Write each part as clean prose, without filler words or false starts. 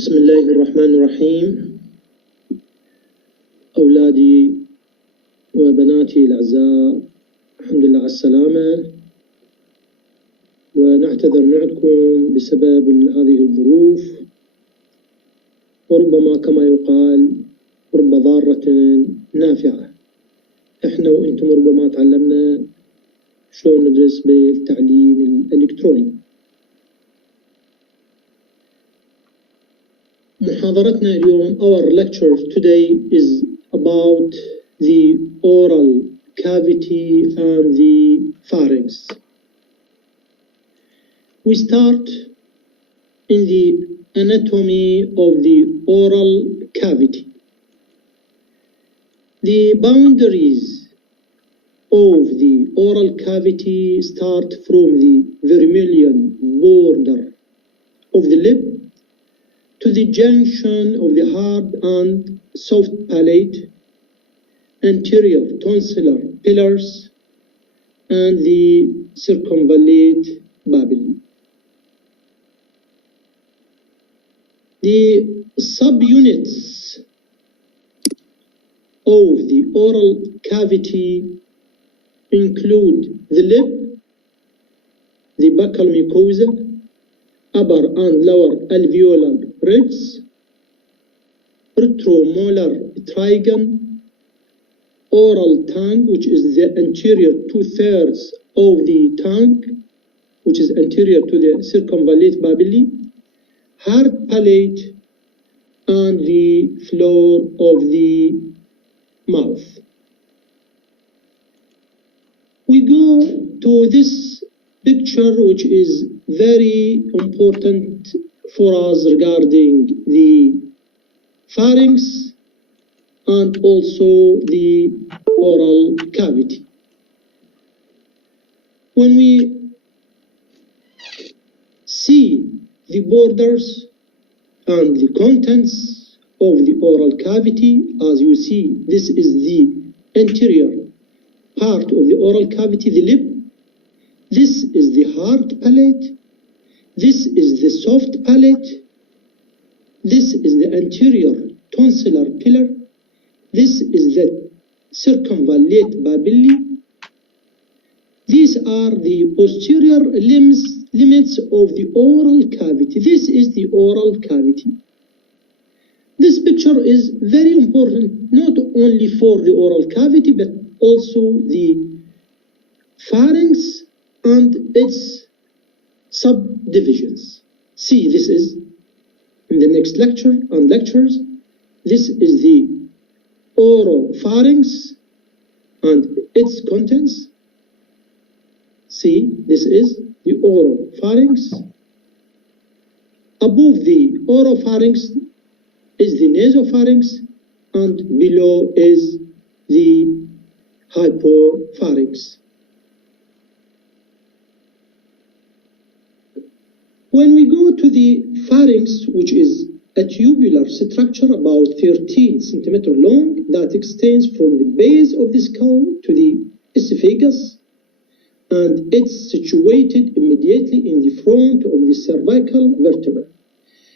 بسم الله الرحمن الرحيم. أولادي وبناتي الأعزاء، الحمد لله على السلامة، ونعتذر معكم بسبب هذه الظروف، وربما كما يقال رب ضارة نافعة. احنا وانتم ربما تعلمنا شلون ندرس بالتعليم الإلكتروني. محاضرتنا اليوم, our lecture today is about the oral cavity and the pharynx. We start in the anatomy of the oral cavity. The boundaries of the oral cavity start from the vermilion border of the lip to the junction of the hard and soft palate, anterior tonsillar pillars, and the circumvallate babble. The subunits of the oral cavity include the lip, the buccal mucosa, upper and lower alveolar ridges, retromolar trigon, oral tongue, which is the anterior two-thirds of the tongue, which is anterior to the circumvallate babble, hard palate, and the floor of the mouth. We go to this picture, which is very important for us regarding the pharynx and also the oral cavity. When we see the borders and the contents of the oral cavity, as you see, this is the anterior part of the oral cavity, the lip. This is the hard palate. This is the soft palate. This is the anterior tonsillar pillar. This is the circumvallate babble. These are the posterior limits of the oral cavity. This is the oral cavity. This picture is very important, not only for the oral cavity, but also the pharynx and its subdivisions. See, this is in the next lecture and lectures. This is the oropharynx and its contents. See, this is the oropharynx. Above the oropharynx is the nasopharynx, and below is the hypopharynx. When we go to the pharynx, which is a tubular structure about 13 centimeters long that extends from the base of the skull to the esophagus, and it's situated immediately in the front of the cervical vertebra.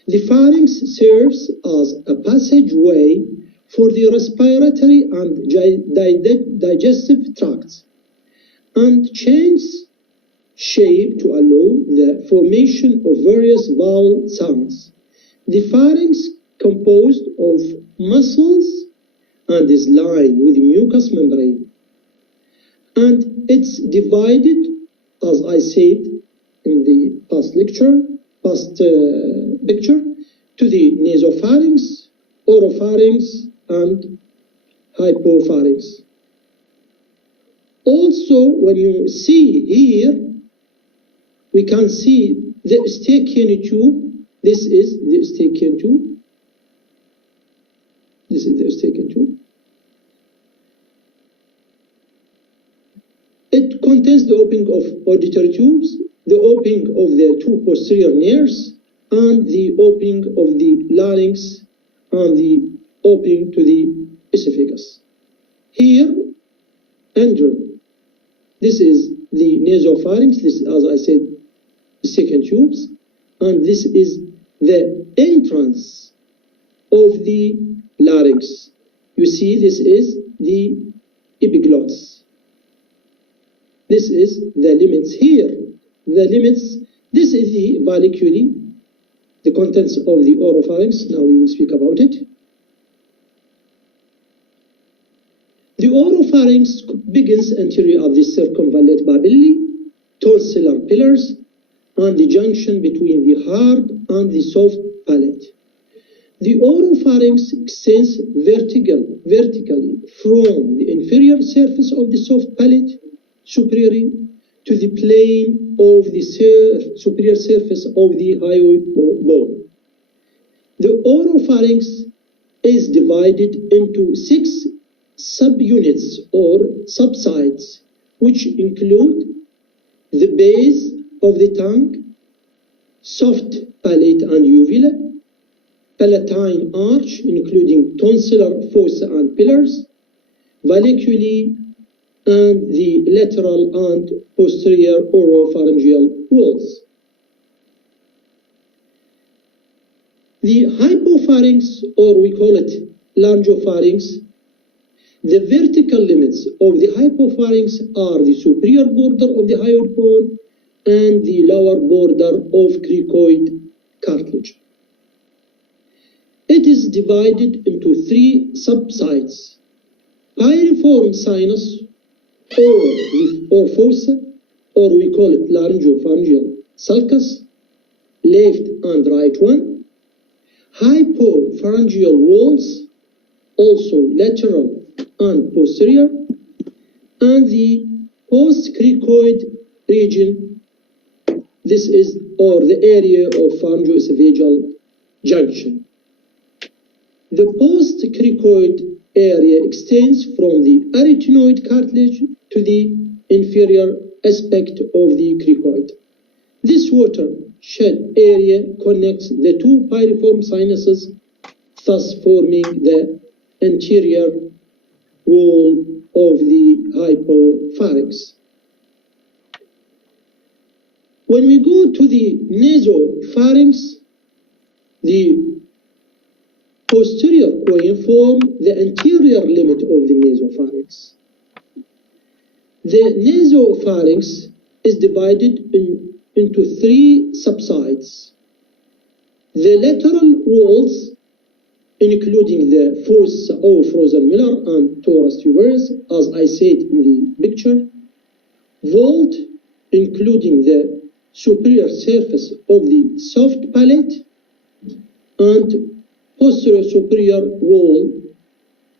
The pharynx serves as a passageway for the respiratory and digestive tracts and changes shape to allow the formation of various vowel sounds. The pharynx composed of muscles and is lined with mucous membrane, and it's divided, as I said in the past picture, to the nasopharynx, oropharynx, and hypopharynx. Also, when you see here, we can see the Eustachian tube. This is the Eustachian tube. This is the Eustachian tube. It contains the opening of auditory tubes, the opening of the two posterior nerves, and the opening of the larynx, and the opening to the esophagus. Here, under, this is the nasopharynx. This, as I said, the second tubes, and this is the entrance of the larynx. You see, this is the epiglottis. This is the limits here. The limits, this is the valleculae, the contents of the oropharynx. Now we will speak about it. The oropharynx begins anterior of the circumvallate papillae, tonsillar pillars, and the junction between the hard and the soft palate. The oropharynx extends vertically from the inferior surface of the soft palate superiorly to the plane of the superior surface of the hyoid bone. The oropharynx is divided into 6 subunits or subsides, which include the base of the tongue, soft palate and uvula, palatine arch, including tonsillar fossa and pillars, valleculae, and the lateral and posterior oropharyngeal walls. The hypopharynx, or we call it laryngopharynx, the vertical limits of the hypopharynx are the superior border of the hyoid bone and the lower border of cricoid cartilage. It is divided into 3 subsides: pyriform sinus, or fossa, or we call it laryngopharyngeal sulcus, left and right one, hypopharyngeal walls, also lateral and posterior, and the postcricoid region. This is, or the area of pharyngoesophageal junction. The postcricoid area extends from the arytenoid cartilage to the inferior aspect of the cricoid. This watershed area connects the 2 pyriform sinuses, thus forming the anterior wall of the hypopharynx. When we go to the nasopharynx, the posterior quadrant form the anterior limit of the nasopharynx. The nasopharynx is divided into 3 subsides. The lateral walls, including the fossa of Rosenmüller and torus tuberous, as I said in the picture, vault, including the superior surface of the soft palate, and posterior superior wall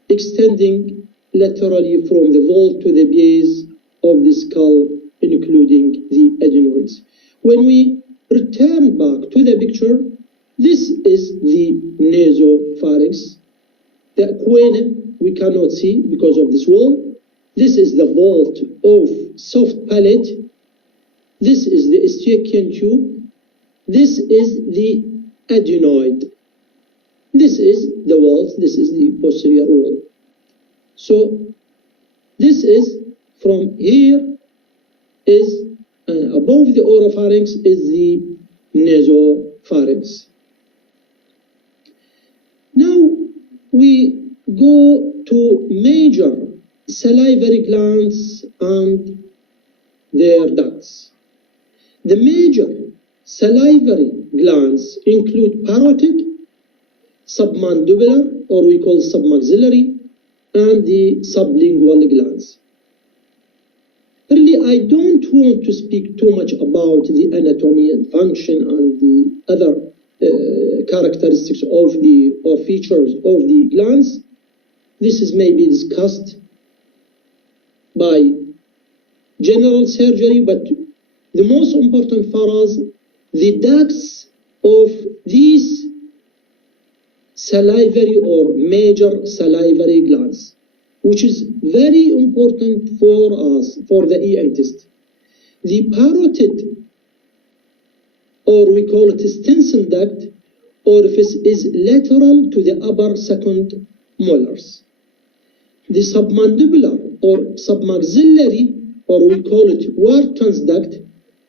extending laterally from the vault to the base of the skull, including the adenoids. When we return back to the picture, this is the nasopharynx. The aquena we cannot see because of this wall. This is the vault of soft palate. This is the Eustachian tube. This is the adenoid. This is the walls. This is the posterior wall. So this is from here is above the oropharynx is the nasopharynx. Now we go to major salivary glands and their ducts. The major salivary glands include parotid, submandibular, or we call submaxillary, and the sublingual glands. Really, I don't want to speak too much about the anatomy and function and the other characteristics of the or features of the glands. This is maybe discussed by general surgery, but the most important for us, the ducts of these salivary or major salivary glands, which is very important for us, for the EM test. The parotid, or we call it Stenson duct, orifice is lateral to the upper second molars. The submandibular or submaxillary, or we call it Wharton's duct,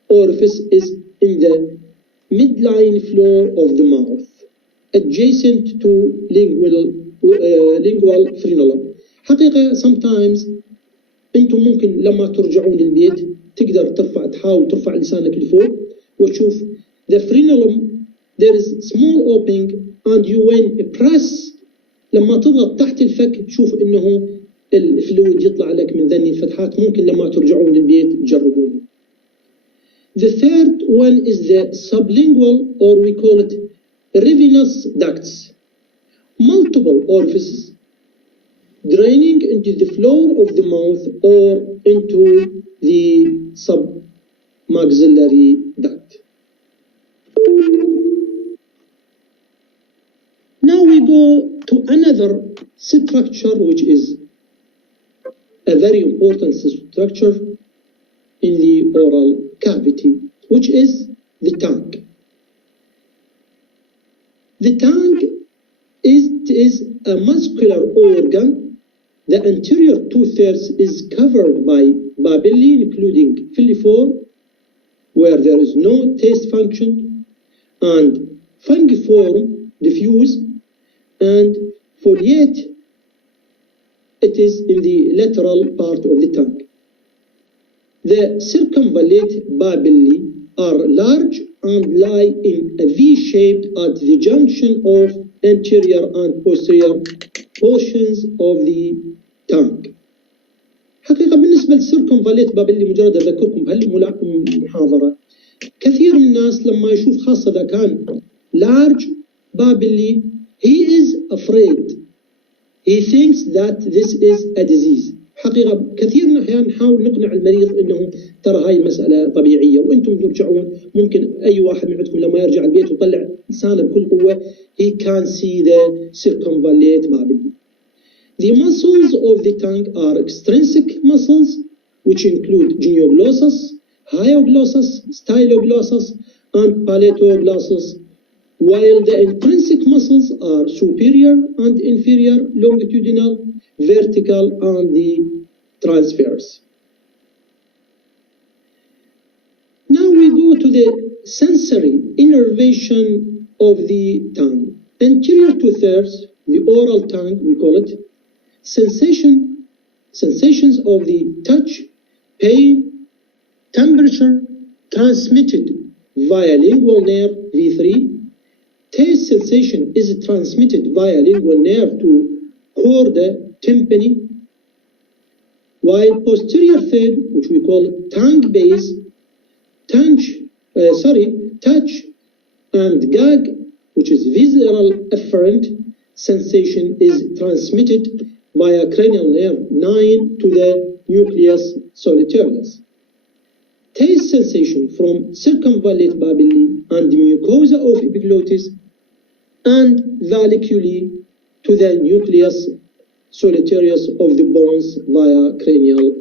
orifice is in the midline floor of the mouth adjacent to lingual frenulum. حقيقة sometimes انتم ممكن لما ترجعون البيت تقدر تحاول ترفع لسانك لفوق وتشوف the frenulum there is small opening and you when press لما تضغط تحت الفك تشوف انه الفلويد يطلع لك من ذني الفتحات. ممكن لما ترجعون للبيت تجربونه. The third one is the sublingual, or we call it ravenous ducts. Multiple orifices draining into the floor of the mouth or into the submaxillary duct. Now we go to another structure which is a very important structure in the oral cavity, which is the tongue. The tongue is a muscular organ. The anterior two-thirds is covered by papillae, including filiform, where there is no taste function, and fungiform, diffuse, and foliate. It is in the lateral part of the tongue. The circumvallate papillae are large and lie in a V shape at the junction of anterior and posterior portions of the tongue. حقيقة بالنسبة للسيركمفاليت بابلي مجرد أذكركم بهالمحاضرة كثير من الناس لما يشوف خاصة إذا كان large بابلي he is afraid. He thinks that this is a disease. حقيقة كثير من الأحيان نحاول نقنع المريض إنه ترى هاي مسألة طبيعية وأنتم ترجعون ممكن أي واحد من عندكم لما يرجع البيت ويطلع لسانه بكل قوة he can see the circumvallate babilla. The muscles of the tongue are extrinsic muscles which include genioglossus, hyoglossus, styloglossus, and palatoglossus, while the intrinsic muscles are superior and inferior, longitudinal, vertical, and the transverse. Now we go to the sensory innervation of the tongue. Anterior two-thirds, the oral tongue, we call it, sensations of the touch, pain, temperature, transmitted via lingual nerve V3. Taste sensation is transmitted via lingual nerve to chorda tympani, while posterior third, which we call tongue base, touch and gag, which is visceral afferent sensation, is transmitted via cranial nerve 9 to the nucleus solitarius. Taste sensation from circumvallate papillae and mucosa of epiglottis and valleculae to the nucleus solitarius of the bones via cranial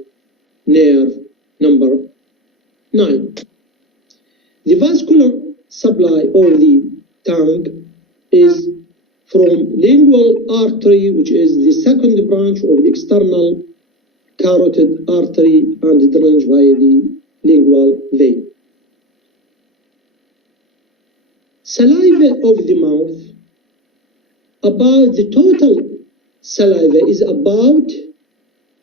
nerve number 9. The vascular supply of the tongue is from lingual artery, which is the second branch of the external carotid artery, and drained via the lingual vein. Saliva of the mouth, about the total saliva is about,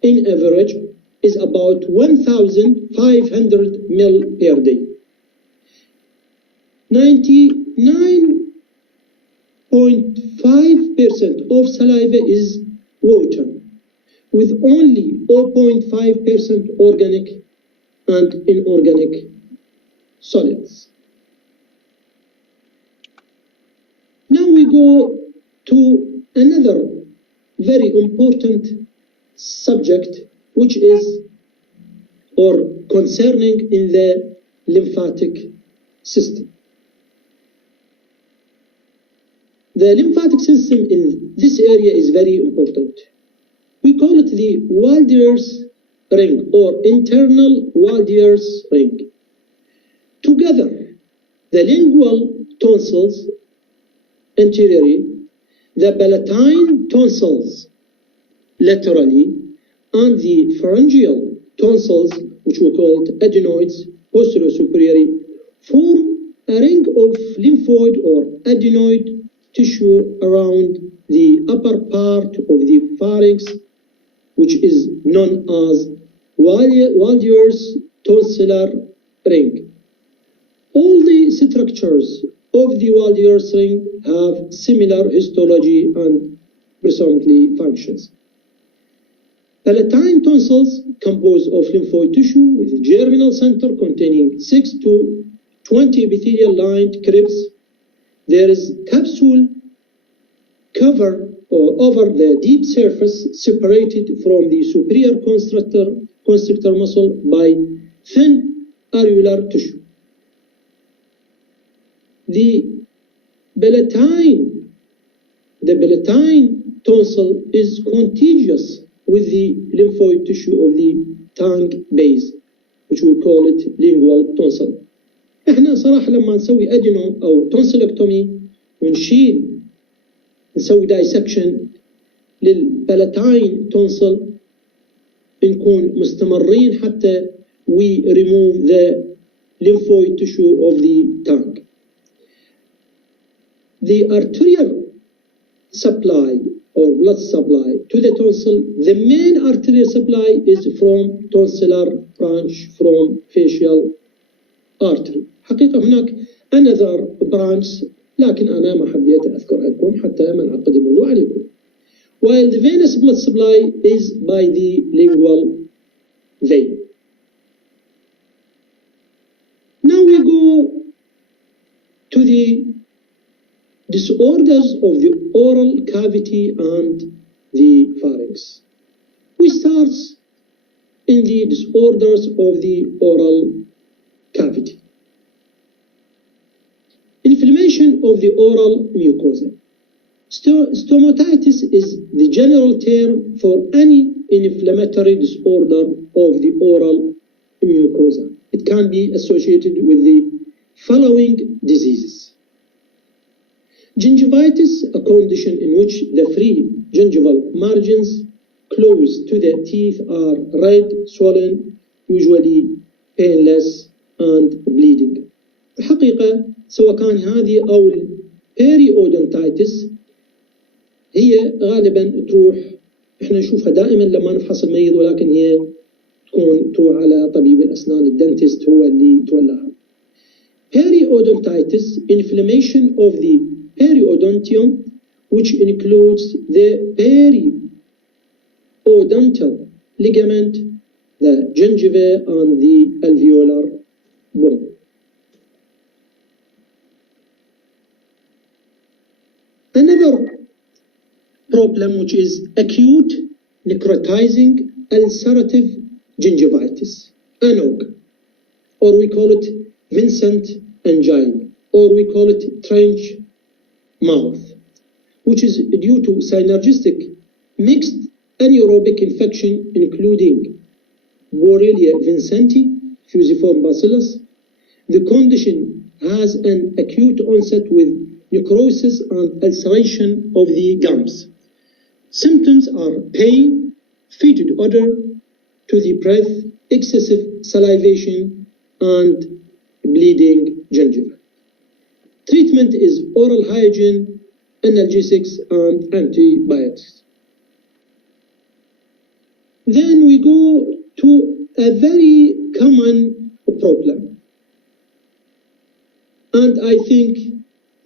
in average, is about 1,500 ml per day. 99.5% of saliva is water, with only 0.5% organic and inorganic solids. Now we go to another very important subject, which is or concerning in the lymphatic system. The lymphatic system in this area is very important. We call it the Waldeyer's ring or internal Waldeyer's ring. Together, the lingual tonsils anteriorly, the palatine tonsils laterally, and the pharyngeal tonsils, which we call adenoids posterior superiorly, form a ring of lymphoid or adenoid tissue around the upper part of the pharynx, which is known as Waldeyer's tonsillar ring. All the structures of the Waldeyer's ring have similar histology and presumably functions. Palatine tonsils composed of lymphoid tissue with a germinal center containing 6 to 20 epithelial-lined crypts. There is capsule cover or over the deep surface separated from the superior constrictor muscle by thin areolar tissue. The palatine tonsil is contiguous with the lymphoid tissue of the tongue base, which we call it lingual tonsil. احنا صراحة لما نسوي ادينو او tonsillectomy نسوي dissection للبالاتاين tonsil نكون مستمرين حتى we remove the lymphoid tissue of the tongue. The arterial supply or blood supply to the tonsil, the main arterial supply is from tonsillar branch from facial artery. حقيقة هناك another branch لكن أنا ما حبيت أذكرها لكم حتى ما نعقد الموضوع عليكم. While the venous blood supply is by the lingual vein. Now we go to the disorders of the oral cavity and the pharynx. We start in the disorders of the oral cavity. Inflammation of the oral mucosa. Stomatitis is the general term for any inflammatory disorder of the oral mucosa. It can be associated with the following diseases. Gingivitis, a condition in which the free gingival margins close to the teeth are red, swollen, usually painless and bleeding. الحقيقة سواء كان هذه أو البيريودونتايتس هي غالبا تروح احنا نشوفها دائما لما نفحص المريض ولكن هي تروح على طبيب الأسنان الدنتست هو اللي يتولاها. Periodontitis, inflammation of the periodontium, which includes the periodontal ligament, the gingiva and the alveolar bone. Another problem, which is acute necrotizing ulcerative gingivitis, ANOG, or we call it Vincent angina, or we call it trench mouth, which is due to synergistic mixed anaerobic infection including Borrelia vincenti, fusiform bacillus. The condition has an acute onset with necrosis and ulceration of the gums. Symptoms are pain, fetid odor to the breath, excessive salivation, and bleeding gingiva. Treatment is oral hygiene, analgesics, and antibiotics. Then we go to a very common problem. And I think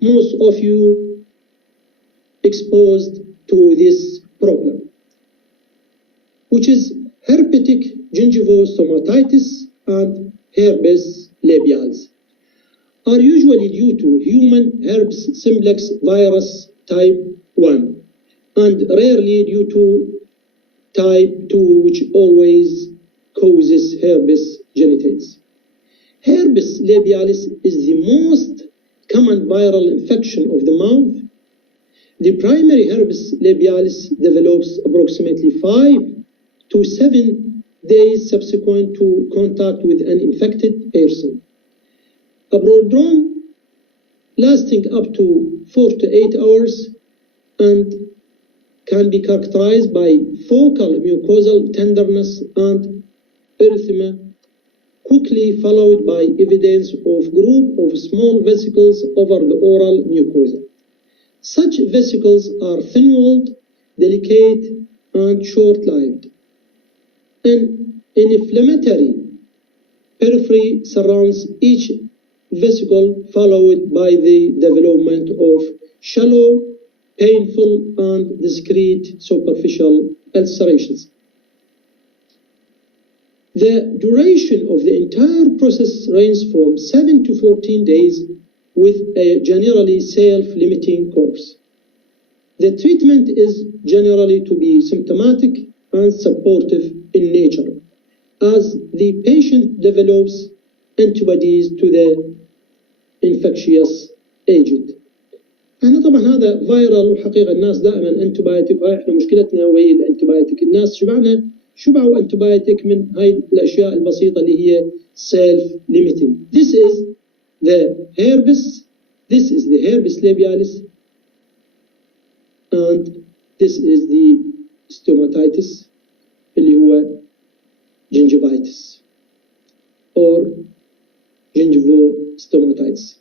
most of you exposed to this problem, which is herpetic gingivostomatitis and herpes labialis, are usually due to human herpes simplex virus type 1 and rarely due to type 2, which always causes herpes genitals. Herpes labialis is the most common viral infection of the mouth. The primary herpes labialis develops approximately 5 to 7 days subsequent to contact with an infected person. A prodrome lasting up to 4 to 8 hours and can be characterized by focal mucosal tenderness and erythema quickly followed by evidence of group of small vesicles over the oral mucosa. Such vesicles are thin-walled, delicate, and short-lived. An inflammatory periphery surrounds each vesicle, followed by the development of shallow, painful, and discrete superficial ulcerations. The duration of the entire process ranges from 7 to 14 days with a generally self-limiting course. The treatment is generally to be symptomatic and supportive in nature as the patient develops antibodies to the infectious agent. احنا طبعا هذا فيرال وحقيقه الناس دائما انتبايوتيك، هاي احنا مشكلتنا وهي الانتبايوتيك. الناس شبعوا انتبايوتيك من هاي الاشياء البسيطه اللي هي self limiting. This is the herpes labialis and this is the stomatitis اللي هو gingivitis or gingivostomatitis.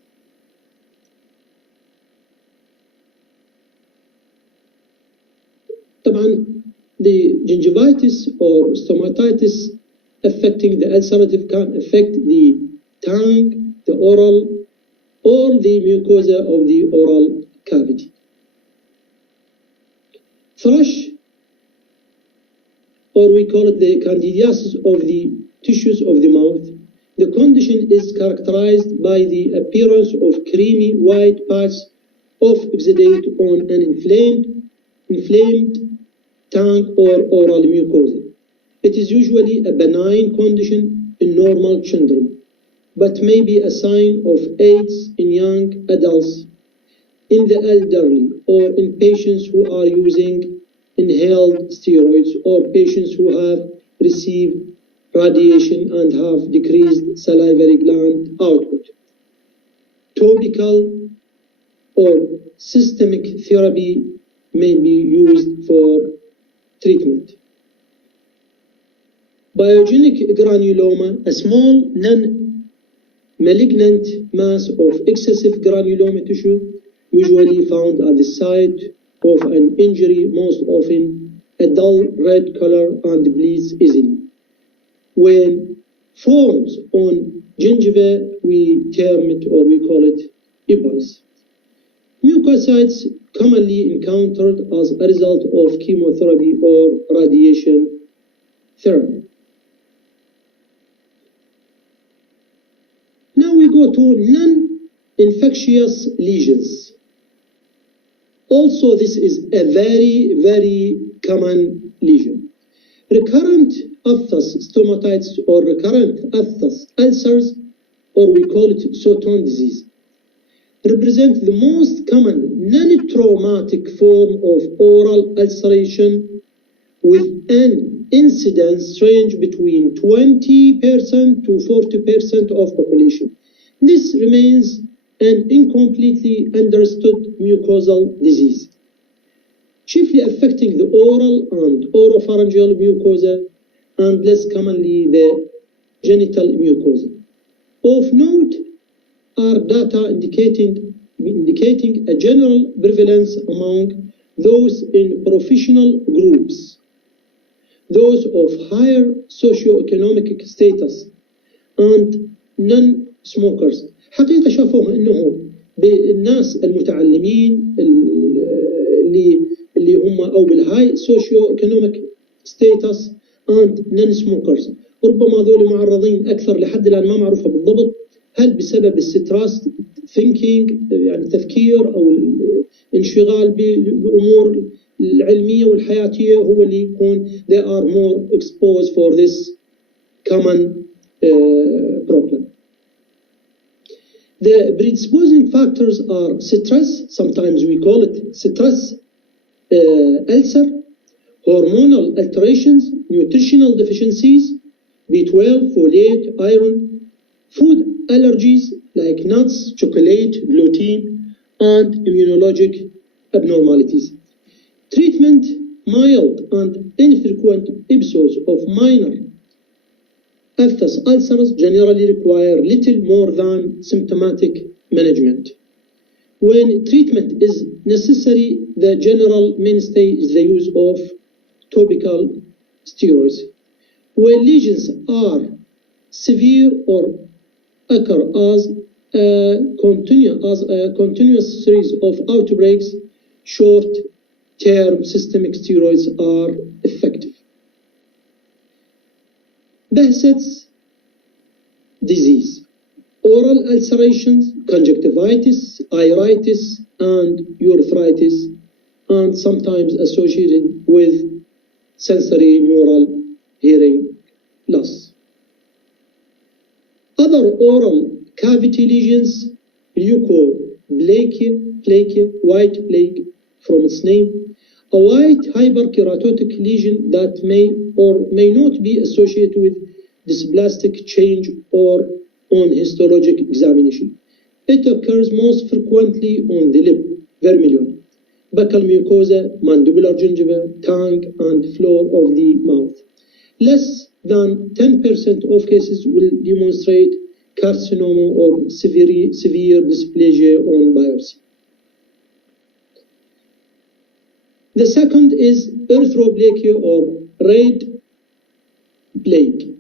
طبعا the gingivitis or stomatitis affecting the ulcerative can affect the tongue, the oral, or the mucosa of the oral cavity. Thrush, or we call it the candidiasis of the tissues of the mouth. The condition is characterized by the appearance of creamy white patches of exudate on an inflamed tongue or oral mucosa. It is usually a benign condition in normal children, but may be a sign of AIDS in young adults, in the elderly, or in patients who are using inhaled steroids or patients who have received radiation and have decreased salivary gland output. Topical or systemic therapy may be used for treatment. Biogenic granuloma, a small non-malignant mass of excessive granuloma tissue, usually found at the site of an injury, most often a dull red color and bleeds easily. When forms on gingiva, we term it or we call it epolis. Mucosites commonly encountered as a result of chemotherapy or radiation therapy. Now we go to non-infectious lesions. Also, this is a very, very common lesion. Recurrent aphthous stomatitis or recurrent aphthous ulcers, or we call it Soton disease, represent the most common non-traumatic form of oral ulceration with an incidence range between 20% to 40% of population. This remains an incompletely understood mucosal disease, chiefly affecting the oral and oropharyngeal mucosa and less commonly the genital mucosa. Of note are data indicating a general prevalence among those in professional groups, those of higher socioeconomic status and non-smokers. حقيقة شافوها إنه بالناس المتعلمين اللي هم أو بالهاي socioeconomic status and non-smokers ربما ذول معرضين أكثر لحد الآن ما معروفة بالضبط هل بسبب الستراس thinking يعني التفكير أو الانشغال بالأمور العلمية والحياتية هو اللي يكون they are more exposed for this common problem. The predisposing factors are stress, sometimes we call it stress ulcer, hormonal alterations, nutritional deficiencies, B12, folate, iron, food allergies like nuts, chocolate, gluten, and immunologic abnormalities. Treatment, mild and infrequent episodes of minor Aphthous ulcers generally require little more than symptomatic management. When treatment is necessary, the general mainstay is the use of topical steroids. When lesions are severe or occur as a continuous series of outbreaks, short-term systemic steroids are effective. Behçet's disease, oral ulcerations, conjunctivitis, iritis, and urethritis, and sometimes associated with sensory neural hearing loss. Other oral cavity lesions, leukoplakia, white plague from its name, a white hyperkeratotic lesion that may or may not be associated with dysplastic change or on histologic examination. It occurs most frequently on the lip, vermilion, buccal mucosa, mandibular gingiva, tongue, and floor of the mouth. Less than 10% of cases will demonstrate carcinoma or severe dysplasia on biopsy. The second is erythroplakia or red plague,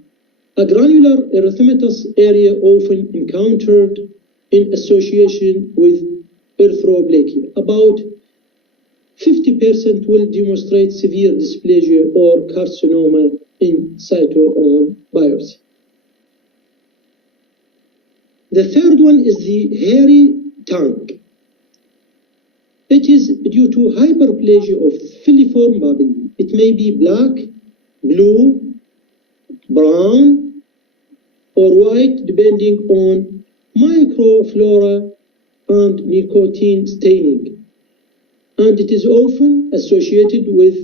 a granular erythematous area often encountered in association with erythroplakia. About 50% will demonstrate severe dysplasia or carcinoma in situ on biopsy. The third one is the hairy tongue. It is due to hyperplasia of filiform papillae. It may be black, blue, brown, or white depending on microflora and nicotine staining. And it is often associated with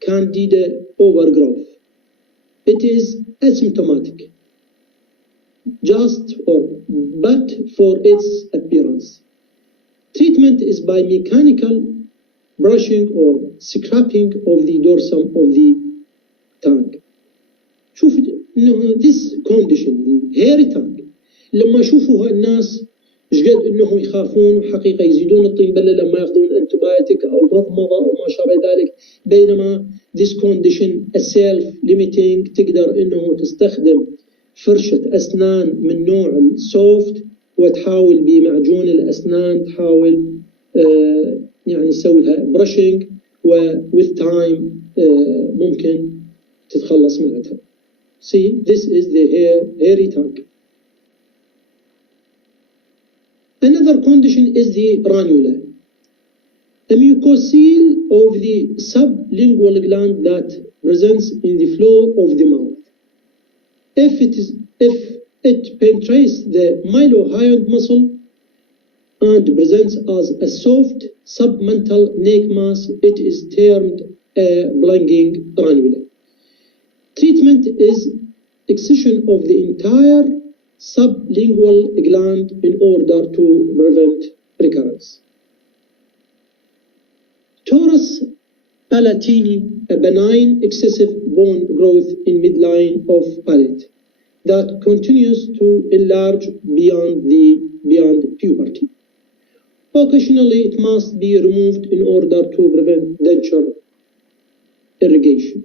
candida overgrowth. It is asymptomatic, but for its appearance. Treatment is by mechanical brushing or scraping of the dorsum of the tongue. شوف انه this condition, the hairy tongue, لما يشوفوها الناس جد انهم يخافون وحقيقه يزيدون الطين بله لما ياخذون انتبايوتيك او مضمضه او ما شابه ذلك، بينما this condition a self limiting تقدر انه تستخدم فرشه اسنان من نوع السوفت وتحاول بمعجون الاسنان تحاول يعني تسوي لها brushing و with time ممكن تتخلص منها. See, this is the hairy tongue. Another condition is the ranula, a mucocele of the sublingual gland that presents in the floor of the mouth. If it penetrates the mylohyoid muscle and presents as a soft submental neck mass, it is termed a blanging ranula. Treatment is excision of the entire sublingual gland in order to prevent recurrence. Torus palatini, a benign excessive bone growth in midline of palate that continues to enlarge beyond puberty. Occasionally, it must be removed in order to prevent denture irrigation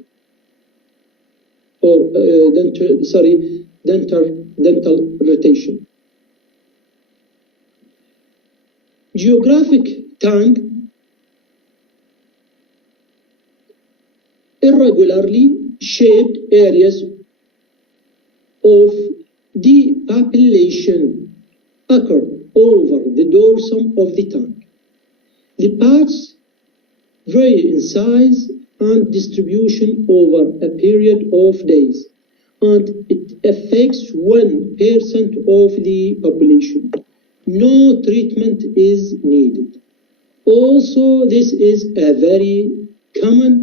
or dental rotation. Geographic tongue, irregularly shaped areas of depapillation occur over the dorsum of the tongue. The parts vary in size and distribution over a period of days, and it affects 1% of the population. No treatment is needed. Also, this is a very common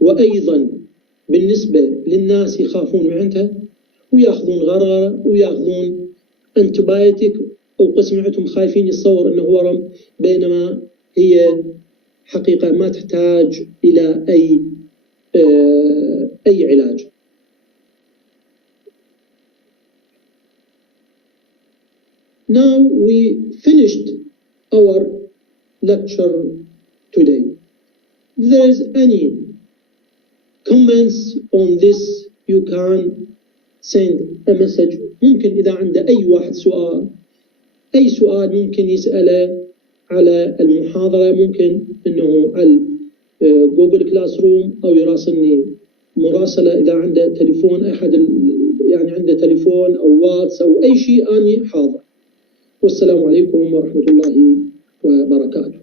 وأيضا بالنسبة للناس يخافون من عندها وياخذون غرارة وياخذون انتبايوتيك وقسمعتهم خايفين يتصور انه ورم، بينما هي حقيقة ما تحتاج إلى أي علاج. Now we finished our lecture today. If there is any comments on this, you can send a message. ممكن إذا عنده أي واحد أي سؤال ممكن يسأله على المحاضرة، ممكن إنه على جوجل كلاس روم أو يراسلني مراسلة إذا عنده تليفون، أحد يعني عنده تليفون أو واتس أو أي شيء، أنا حاضر. والسلام عليكم ورحمة الله وبركاته.